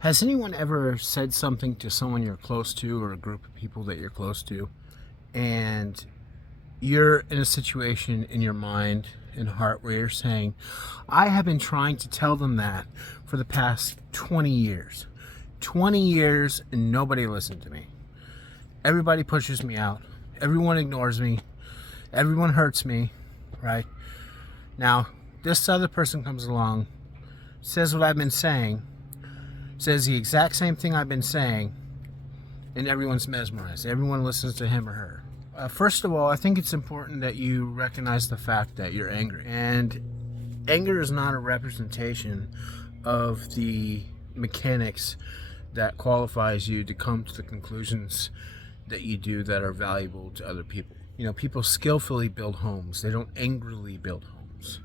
Has anyone ever said something to someone you're close to or a group of people that you're close to, and you're in a situation in your mind and heart where you're saying, I have been trying to tell them that for the past 20 years. 20 years and nobody listened to me. Everybody pushes me out. Everyone ignores me. Everyone hurts me, right? Now, this other person comes along, says what I've been saying, says the exact same thing I've been saying, and everyone's mesmerized. Everyone listens to him or her. First of all, I think it's important that you recognize the fact that you're angry. And anger is not a representation of the mechanics that qualifies you to come to the conclusions that you do that are valuable to other people. You know, people skillfully build homes. They don't angrily build homes.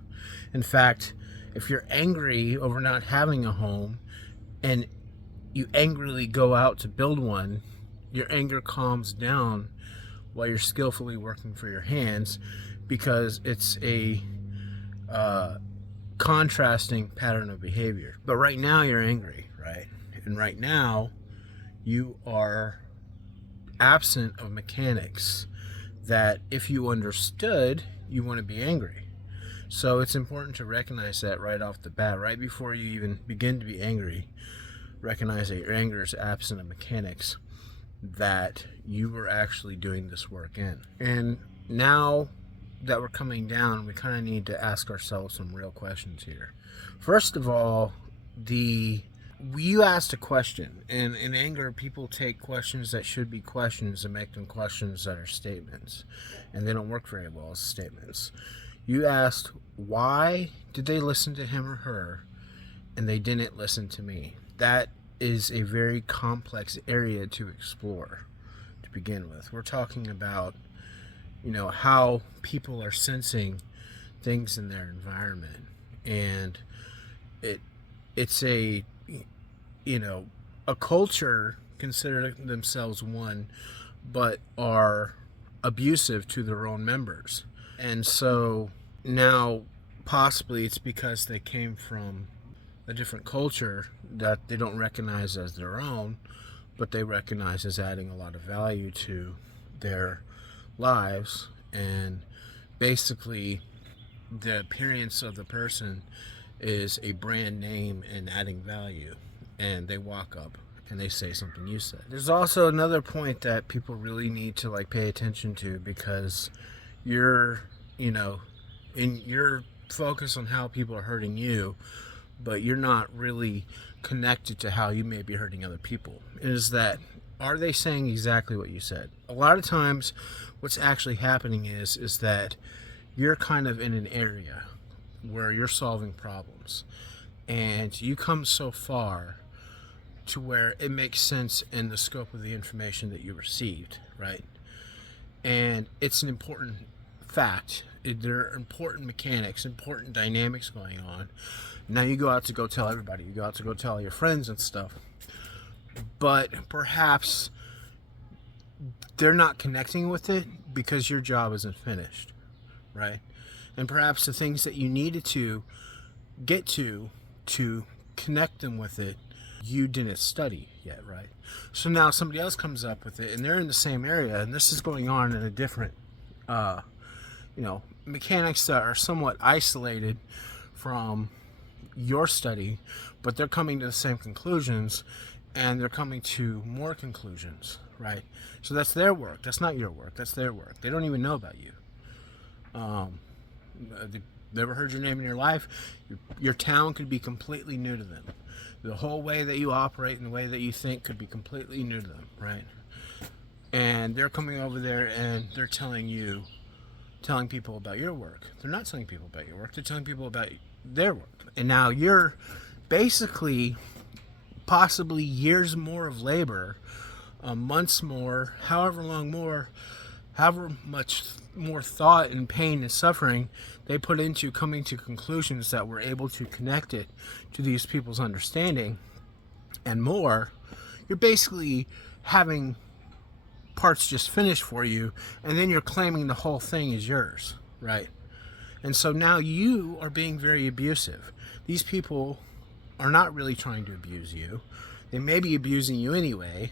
In fact, if you're angry over not having a home and you angrily go out to build one, your anger calms down while you're skillfully working for your hands, because it's a contrasting pattern of behavior. But right now you're angry, right? And right now you are absent of mechanics that, if you understood, you want to be angry. So it's important to recognize that right off the bat, right before you even begin to be angry. Recognize that your anger is absent of mechanics that you were actually doing this work in. And now that we're coming down, we kind of need to ask ourselves some real questions here. First of all, you asked a question, and in anger, people take questions that should be questions and make them questions that are statements, and they don't work very well as statements. You asked, why did they listen to him or her and they didn't listen to me? That is a very complex area to explore to begin with. We're talking about, how people are sensing things in their environment, and it's a culture consider themselves one, but are abusive to their own members. And so now possibly it's because they came from a different culture that they don't recognize as their own, but they recognize as adding a lot of value to their lives. And basically the appearance of the person is a brand name and adding value, and they walk up and they say something you said. There's also another point that people really need to pay attention to, because you're in your focus on how people are hurting you, but you're not really connected to how you may be hurting other people. Is that, are they saying exactly what you said? A lot of times what's actually happening is that you're kind of in an area where you're solving problems, and you come so far to where it makes sense in the scope of the information that you received, right? And it's an important fact. There are important mechanics, important dynamics going on. Now you go out to go tell everybody. You go out to go tell your friends and stuff. But perhaps they're not connecting with it because your job isn't finished, right? And perhaps the things that you needed to get to connect them with it, you didn't study yet, right? So now somebody else comes up with it, and they're in the same area, and this is going on in a different mechanics that are somewhat isolated from your study, but they're coming to the same conclusions, and they're coming to more conclusions, right? So that's their work. That's not your work. That's their work. They don't even know about you. They've never heard your name in your life. Your town could be completely new to them. The whole way that you operate and the way that you think could be completely new to them, right? And they're coming over there and they're telling people about your work. They're not telling people about your work. They're telling people about their work. And now you're basically possibly years more of labor, months more, however much more thought and pain and suffering they put into coming to conclusions that were able to connect it to these people's understanding and more. You're basically having parts just finished for you, and then you're claiming the whole thing is yours, right? And so now you are being very abusive. These people are not really trying to abuse you. They may be abusing you anyway,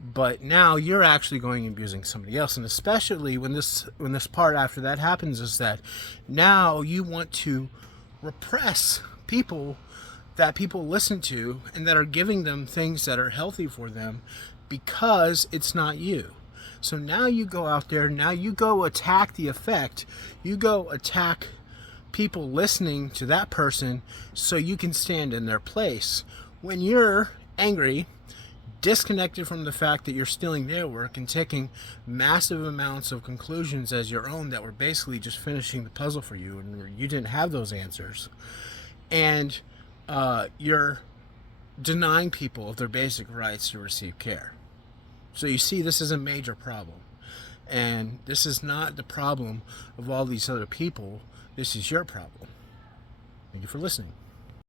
but now you're actually going and abusing somebody else. And especially when this part after that happens is that now you want to repress people that people listen to and that are giving them things that are healthy for them because it's not you. So now you go out there, now you go attack the effect, you go attack people listening to that person so you can stand in their place. When you're angry, disconnected from the fact that you're stealing their work and taking massive amounts of conclusions as your own that were basically just finishing the puzzle for you and you didn't have those answers, and you're denying people of their basic rights to receive care. So you see, this is a major problem. And this is not the problem of all these other people. This is your problem. Thank you for listening.